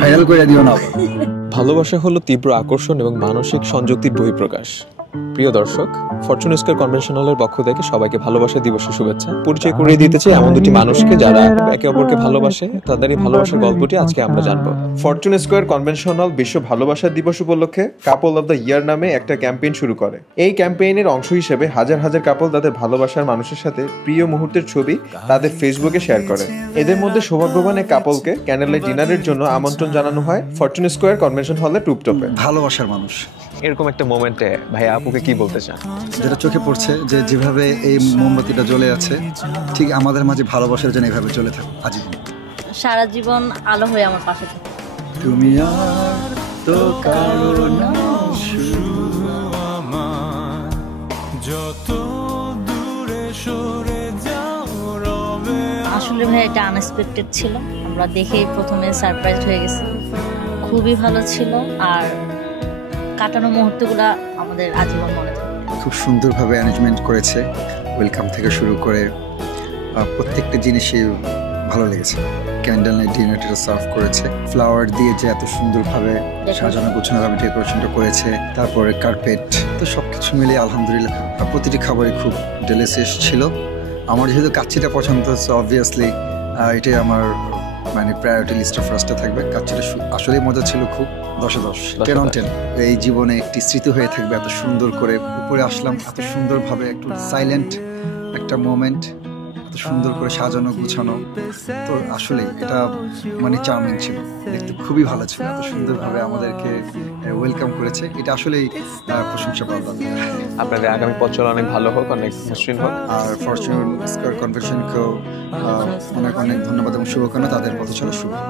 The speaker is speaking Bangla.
ভাইরাল করে দিও না। ভালোবাসা হলো তীব্র আকর্ষণ এবং মানসিক সংযুক্তির বহিঃপ্রকাশ। প্রিয় দর্শক, ফরচুন স্কয়ার কনভেনশন হলের পক্ষ থেকে সবাইকে ভালোবাসা দিবসের শুভেচ্ছা। পরিচয় করিয়ে দিতে চাই এমন দুটি মানুষকে যারা একে অপরকে ভালোবাসে। তাদের এই ভালোবাসার গল্পটি আজকে আমরা জানবো। ফরচুন স্কয়ার কনভেনশন হল বিশ্ব ভালোবাসা দিবস উপলক্ষে কাপল অফ দ্য ইয়ার নামে একটা ক্যাম্পেইন শুরু করে। এই ক্যাম্পেইনের অংশ হিসেবে হাজার হাজার কাপল তাদের ভালোবাসার মানুষের সাথে প্রিয় মুহূর্তের ছবি তাদের ফেসবুকে শেয়ার করে। এদের মধ্যে সৌভাগ্যবান এক কাপলকে ক্যান্ডেল ডিনারের জন্য আমন্ত্রণ জানানো হয় ফরচুন স্কয়ার কনভেনশন হলের রুফটপে। ভালোবাসার মানুষ এরকম একটা মোমেন্টে ভাই আপুকে কি বলতে চান? যেটা চোখে পড়ছে যে যেভাবে এই মোমবাতিটা জ্বলে আছে, ঠিক আমাদের মাঝে ভালোবাসার জন্য এইভাবে জ্বলে থাকো আজীবন, সারা জীবন আলো হয়ে আমার পাশে থাকো। তুমি আর তো কারো না শুধু আমার, যত দূরে সরে যাও রবে। আসলে ভাই এটা আনএক্সপেক্টেড ছিল, আমরা দেখেই প্রথমে সারপ্রাইজ হয়ে গেছি। খুবই ভালো ছিল, আর কাটানো মুহূর্তগুলো আমাদের আজীবন মনে থাকবে। খুব সুন্দরভাবে অ্যারেঞ্জমেন্ট করেছে, ওয়েলকাম থেকে শুরু করে প্রত্যেকটা জিনিসই ভালো লেগেছে। ক্যান্ডেল নাইট ডিনারটা সার্ভ করেছে, ফ্লাওয়ার দিয়ে যে এত সুন্দরভাবে সাজানো গোছানোভাবে ডেকোরেশনটা করেছে, তারপরে কার্পেট, তো সব কিছু মিলিয়ে আলহামদুলিল্লাহ প্রতিটি খাবারই খুব ডেলিশিয়াস ছিল। আমার যেহেতু কাচ্চিটা পছন্দ হচ্ছে, অবভিয়াসলি এটাই আমার মানে প্রায়োরিটি লিস্টে ফার্স্টে থাকবে। কাচ্চিটা আসলেই মজা ছিল, খুব 10/10, 10 on 10। এই জীবনে একটি স্মৃতি হয়ে থাকবে। এত সুন্দর করে উপরে আসলাম, এত সুন্দরভাবে একটু সাইলেন্ট একটা মোমেন্ট, এত সুন্দর করে সাজানো গুছানো, তো আসলে এটা মানে চার্মিং ছিল, দেখতে খুবই ভালো ছিল। এত সুন্দরভাবে আমাদেরকে ওয়েলকাম করেছে, এটা আসলেই প্রশংসা পাওয়ার দরকার। আপনাদের আগামী পথ চলা অনেক ভালো হোক, অনেক মসৃণ হোক। আর ফরচুন স্কয়ার কনভেনশনকেও অনেক অনেক ধন্যবাদ এবং শুভকামনা। তাদের পথ চলা শুভ হোক।